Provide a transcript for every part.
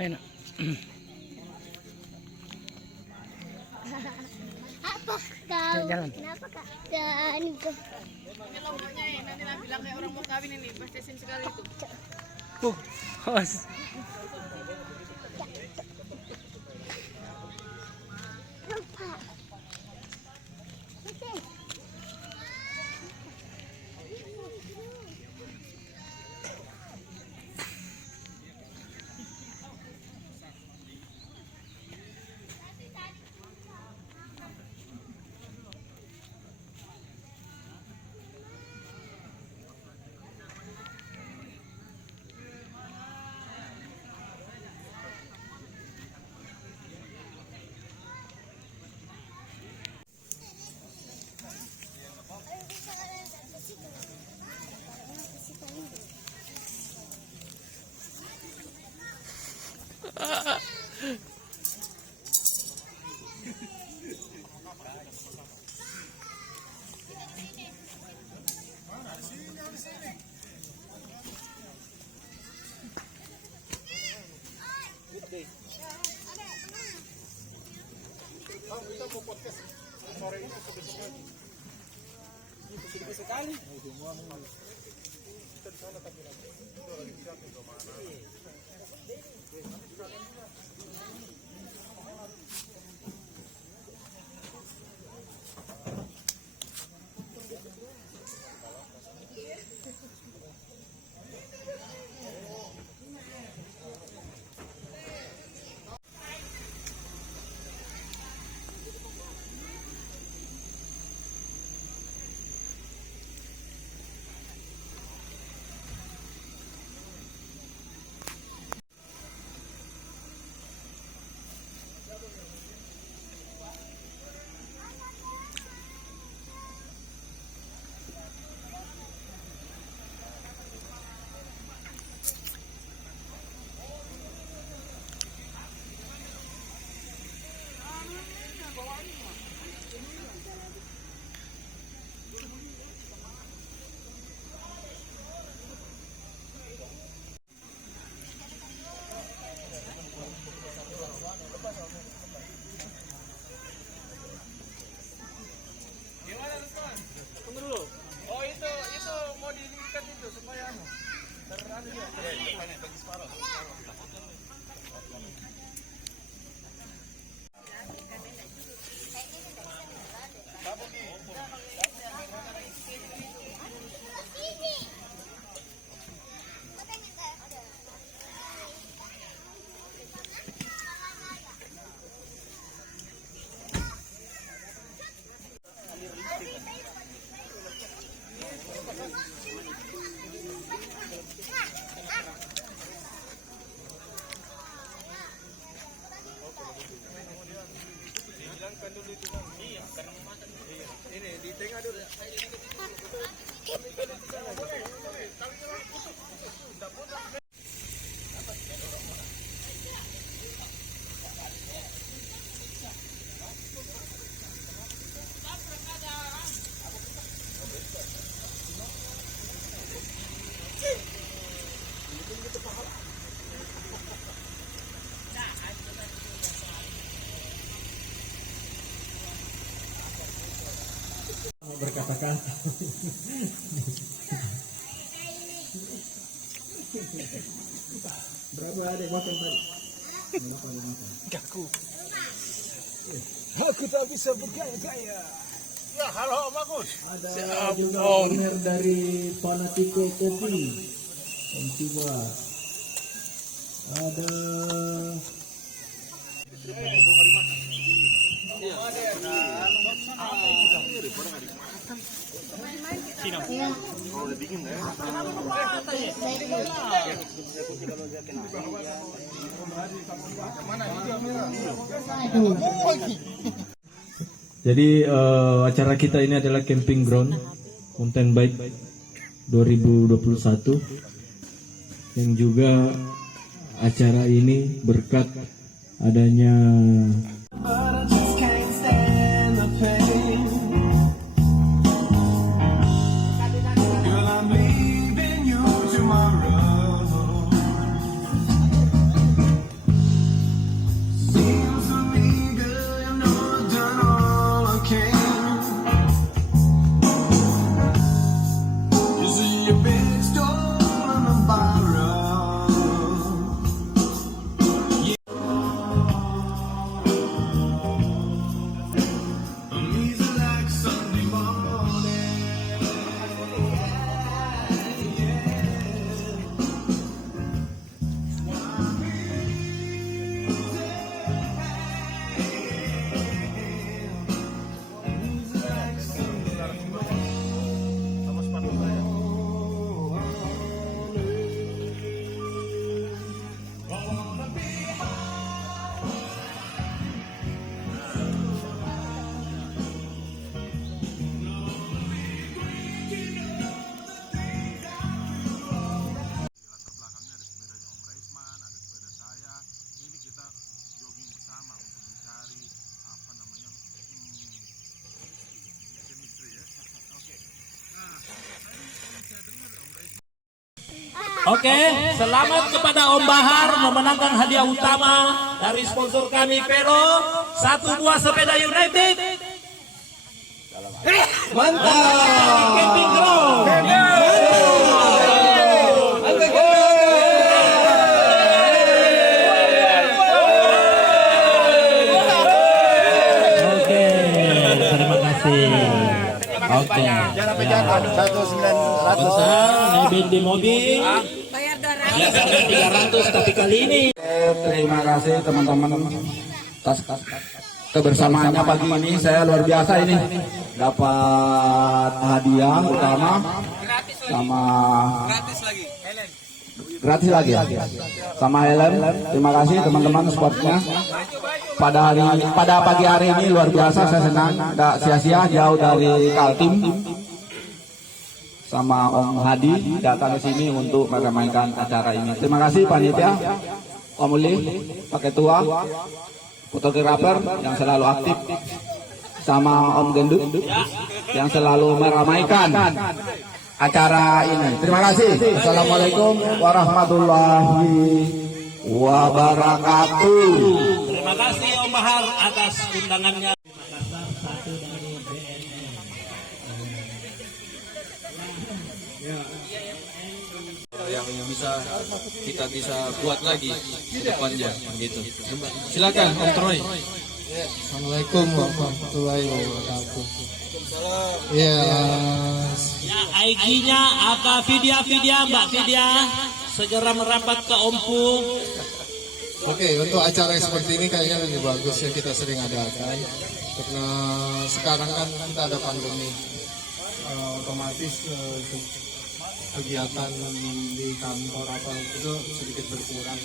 Ayun na. Apa kau? Jalan. Kenapa kak? Dan ke Ini logonya ya, nanti bilang kayak orang mau kawin ini, bestesin sekali itu. Awas. lupa. Tunggu dulu. Oh itu mau diikat itu supaya anu. Teranu dia. Bagi separuh. Ini di tengah dulu. Berkata-kata. Berapa adik makan tadi? Berapa adik makan? Aku tak bisa bergaya-gaya. Ya, halo bagus. Ada juga owner dari Panatico Kopi. Om Tiba. Ada Jadi acara kita ini adalah camping ground mountain bike 2021 yang juga acara ini berkat adanya Oke, selamat kepada Om Bahar memenangkan hadiah utama dari sponsor kami Vero, 1 buah sepeda United. Mantap. Camping ground. Oke, terima kasih. Oke. Jangan sampai jatuh. 1.900. Nebin di mobil. Biasanya 300 tapi kali ini. Terima kasih teman-teman atas kebersamaannya pagi ini. Saya luar biasa ini dapat hadiah utama sama gratis lagi ya sama helm. Terima kasih teman-teman supportnya pada pagi hari ini luar biasa. Saya senang tidak sia-sia jauh dari Kaltim sama Om Hadi datang ke sini untuk meramaikan acara ini. Terima kasih panitia, Om Uli, Pak Ketua, fotografer yang selalu aktif, sama Om Gendut yang selalu meramaikan acara ini. Terima kasih. Assalamualaikum warahmatullahi wabarakatuh. Terima kasih Om Bahar atas undangannya. Yang bisa kita bisa buat lagi ke depannya begitu. Silakan Om Troy. Assalamualaikum warahmatullahi wabarakatuh. Ya, IG-nya apa Vidya Mbak Vidya segera merapat ke Om Pung. oke, untuk acara yang seperti ini kayaknya lebih bagus ya kita sering adakan karena sekarang kan kita ada pandemi. Otomatis kegiatan di kantor apa itu sedikit berkurang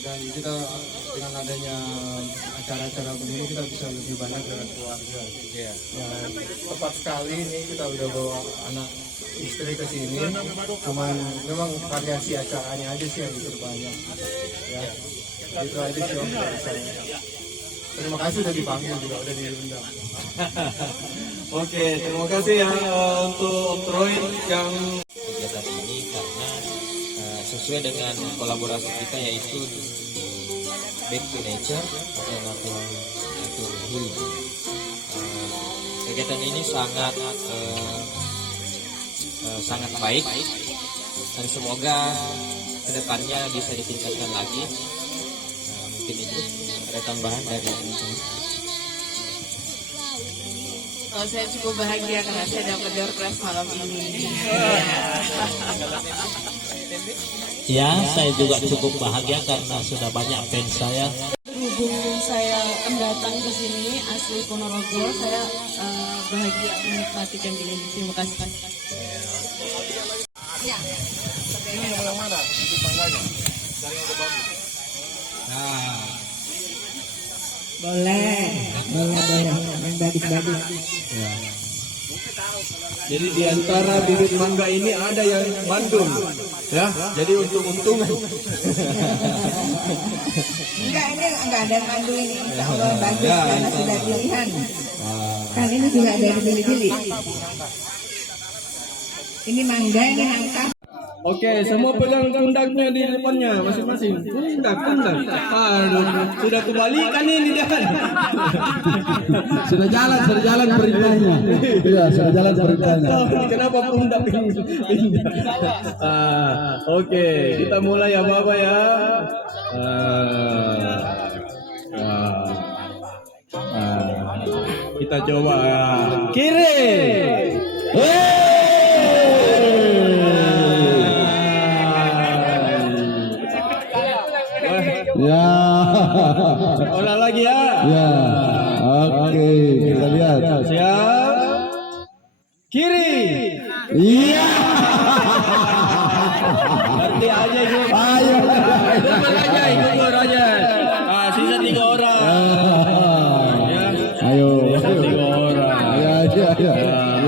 dan kita dengan adanya acara-acara begini kita bisa lebih banyak dengan keluarga. Dan tepat sekali ini kita udah bawa anak istri ke sini, cuman memang variasi acaranya aja sih yang diperbanyak. Ya, itu aja sih Om dari saya. Terima kasih udah dipanggil juga, udah diundang. Oke, terima kasih ya untuk Om Troy yang kegiatan ini karena sesuai dengan kolaborasi kita yaitu Back to Nature atau Nature Healing. Kegiatan ini sangat baik dan semoga kedepannya bisa ditingkatkan lagi. Mungkin itu ada tambahan dari saya. Oh, saya cukup bahagia karena saya dapat door prize malam ini. Ya, saya juga cukup bahagia karena sudah banyak fans saya. Berhubung saya datang ke sini asli Ponorogo, saya bahagia menikmati camping ini. Terima kasih. Ini yang mana? Itu tangganya. Cari yang bagus. Nah, Boleh yang bagus-bagus. ya. jadi di antara bibit mangga ini ada yang Bandung, ya. Jadi untung-untungan. Enggak, ini enggak ada mandu ini. Insya Allah bagus karena sudah pilihan. Kan ini juga ada pilih-pilih. Ini mangga, ini nangka. Oke, semua pegang pundaknya di depannya masing-masing. Pundak. Aduh, sudah kebalikan ini dan. Sudah jalan perintahnya. Iya, sudah jalan perintahnya. Kenapa pundak pindah? Oke, kita mulai ya Bapak ya. Kita coba kiri. Ya. Ulang lagi ya. Ya. Oke, kita lihat. Siap. Kiri. Iya. Nanti aja yuk. Ayo. Ikut aja. Sisa 3 orang. Ya. Ayo. Sisa 3 orang.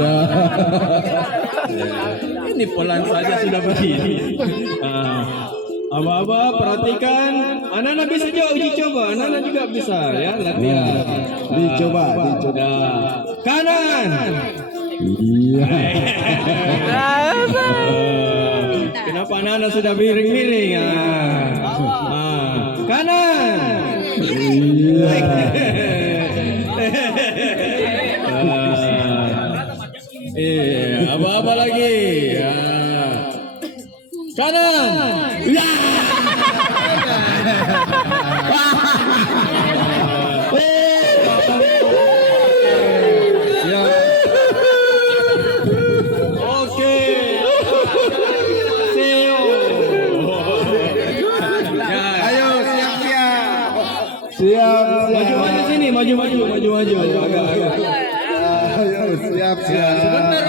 Ya. Ini pelan saja sudah begini. Aba-aba perhatikan. Anak-anak bisa juga uji coba. Anak-anak juga bisa ya latihan. Dicoba. Ya. Kanan. Iya. Kenapa anak-anak sudah miring-miring? Kanan. Apa-apa lagi? Kanan. Ya. Maju. Agak. Ayo, siap. Sebentar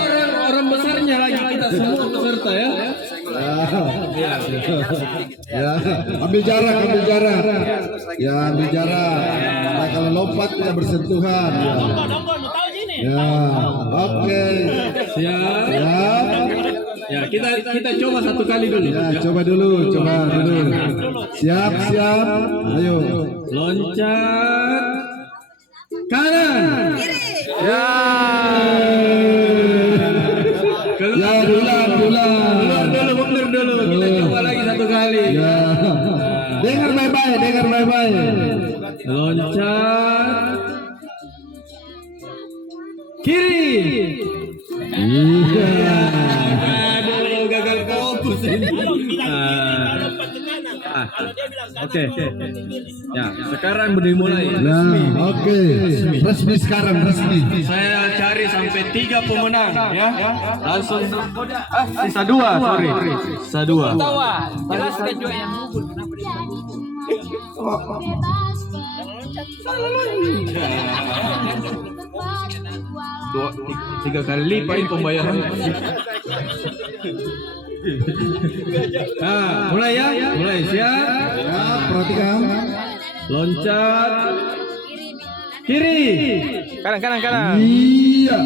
orang besarnya lagi kita semua peserta ya. Ya, ambil jarak. Ya, ambil jarak. Nah, kalau lompat kita bersentuhan. Ya, oke. Siap. Ya, kita coba satu kali dulu. ya, coba dulu. Siap. Ayo. Loncat. Kanan. Ya, Mundur dulu. Kita coba lagi satu kali. Ya. Dengar baik-baik. Loncat. Kiri. Iya. Aduh, gagal fokus ini. Oke. Ya, sekarang dimulai. Nah, oke. Resmi sekarang. Saya cari sampai 3 pemenang ya. Langsung sisa 2, sorry. Sisa 2. Jelaskan juga yang ngumpul kenapa dia Tiga kali lipat pembayaran. Mulai ya. Siap. Ya, perhatikan. Loncat. Kiri. Kanan. Iya.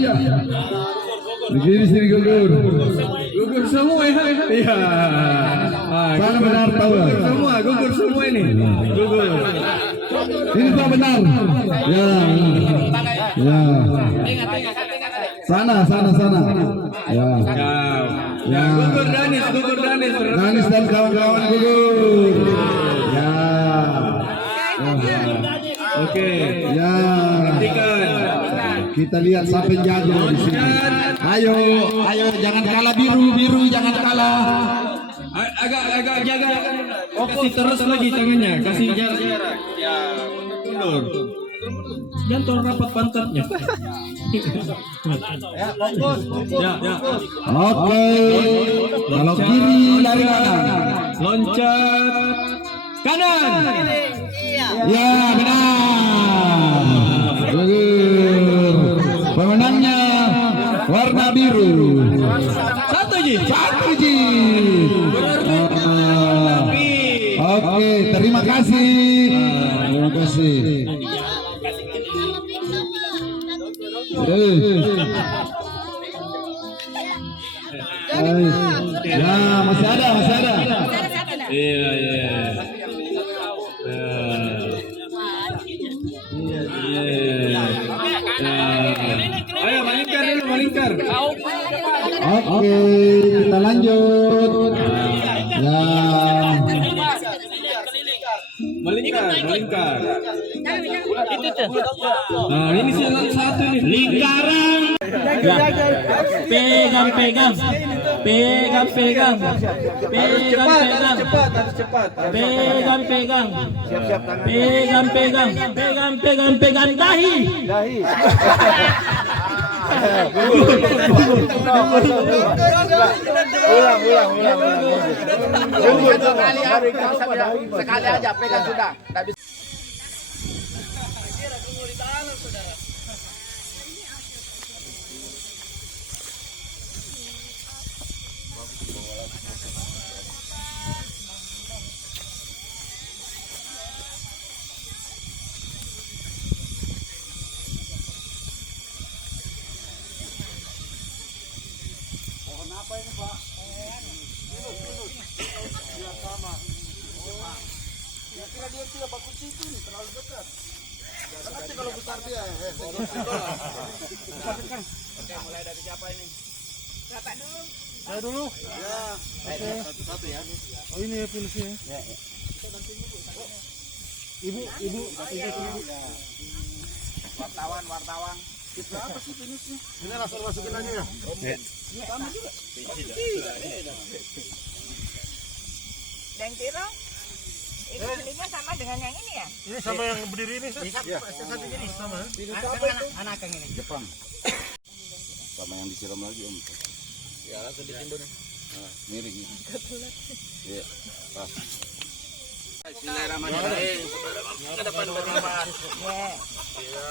Begini sini gugur. Gugur semua ya. Iya. Sana benar tahu. Gugur semua ini. Gugur. Ini Pak benar. Ya. Sana. Ya. Gugur Danis. Danis dan kawan-kawan gugur. Ya. Oke. Ya. Perhatikan. Kita lihat siapa yang jago di sini. Ayo, jangan kalah biru, jangan kalah. Agak jaga. Kasih terus lagi tangannya. Kasih jarak. Ya, mundur. Jangan terlalu rapat pantatnya. Ya, fokus. Ya. Oke. Kalau kiri lari kanan. Loncat. Kanan. Ya, benar. Gugur. Pemenangnya warna biru. Satu ji. Oke, terima kasih. Ya, masih ada. Iya. Ayo malingkar. Oke, kita lanjut. Ya. Melingkar. Nah, ini satu nih. Lingkaran. Pegang. Harus cepat. Pegang dahi. Ulang. Sekali aja pegang sudah. Oke, mulai dari siapa ini? Bapak dulu. Saya dulu. Ya. Satu-satu ya. Oh ini finishnya. Ya. Ibu. Wartawan. Itu apa sih finishnya? Ini langsung masukin aja ya. Sama juga. Dan Tiro, ini belinya sama dengan yang ini ya? Ini sama yang berdiri ini. Iya. Satu ini sama. Ini apa itu? Anak yang ini. Jepang. Sama yang disiram lagi om. Ya langsung ditimbun. Nah, miring. Iya. Pas. Bismillahirrahmanirrahim. Ke depan bermanfaat. Iya.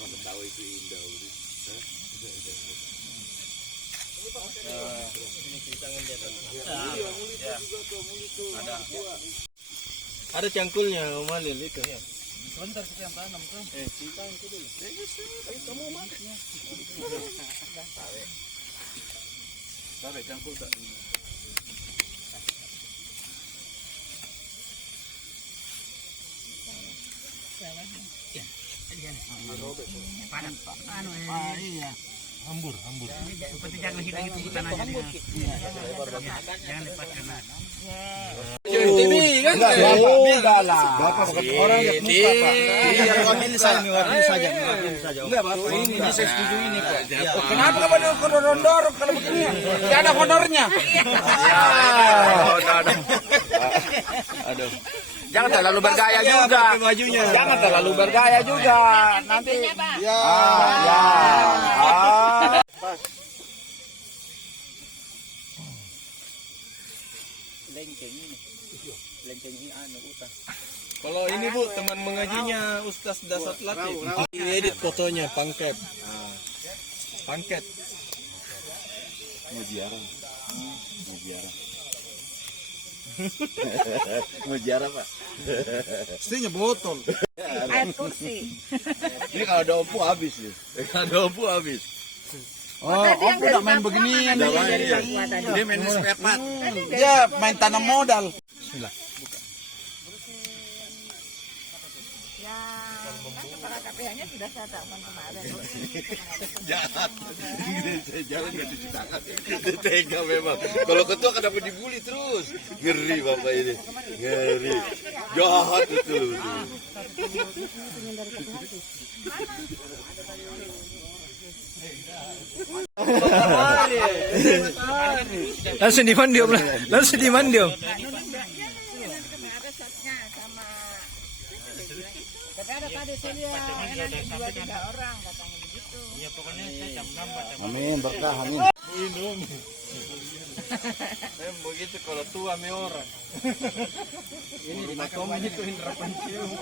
Mana tahu itu indah. Ada cangkulnya Om Halil itu. Sebentar kita yang tanam tuh. Simpan itu dulu. Kamu mana? Tarik cangkul tak? Padat Pak. Iya. Hambur. Seperti jangan hilang itu tanahnya. Jangan lepaskan. TV kan? Enggak lah. Bapak bukan orang yang Wakil saja. Enggak, Bapak ini saya setuju ini kok. Kenapa kamu dorong kalau begini? Tidak ada honornya. Aduh. Jangan terlalu bergaya juga. Jangan terlalu bergaya juga. Nanti ya. Kalau ini Bu, teman mengajinya Ustaz Dasat Latif. Edit fotonya pangket. Pangket. Mujiarah. Mujiarah Pak. Istrinya botol. Air kursi. Ini kalau ada ompu habis nih. Oh, Om udah main beginian nih. Dia main sepepat. Dia main tanam modal. Bismillah. Ya, kan kepala KPH-nya sudah saya telepon kemarin. Jahat. Jangan nggak cuci tangan. Tega memang. Kalau ketua kenapa dibully terus? Ngeri Bapak ini. Ngeri. Jahat itu. Langsung dimandi om. Tapi ada tadi saya lihat 2-3 orang katanya begitu. Ya pokoknya saya jam 6. Amin berkah amin. Begitu kalau tua me orang. Ini dimakom itu Indra Pancium.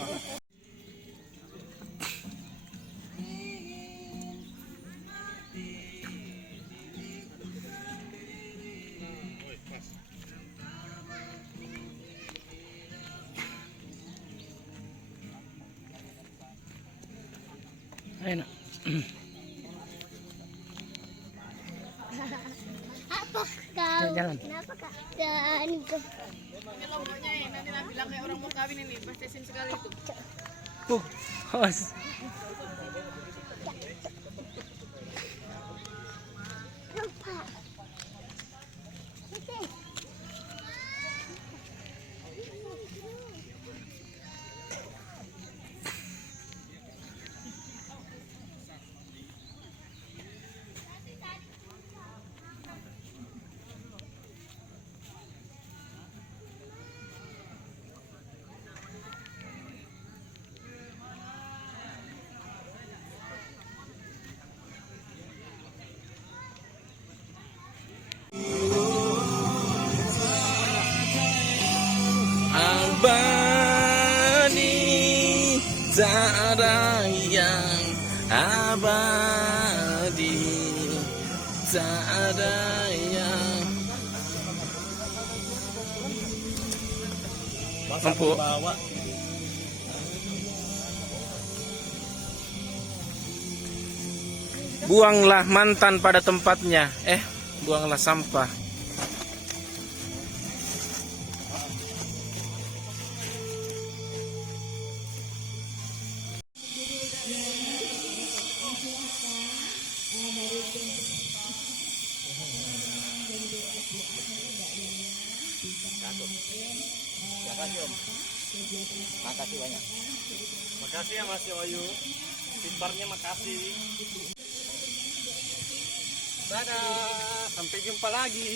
Enak. Apa kau? Jalan. Kenapa kak? Dan Ini logonya ya, nanti bilang kayak orang mau kawin ini, pastesin sekali itu. Awas. lupa. Abadi tak ada yang abadi, tak ada yang mampu. Buanglah mantan pada tempatnya. Buanglah sampah. Om. Makasih banyak. Makasih ya Mas Yoyu. Feedbacknya makasih. Dadah, sampai jumpa lagi.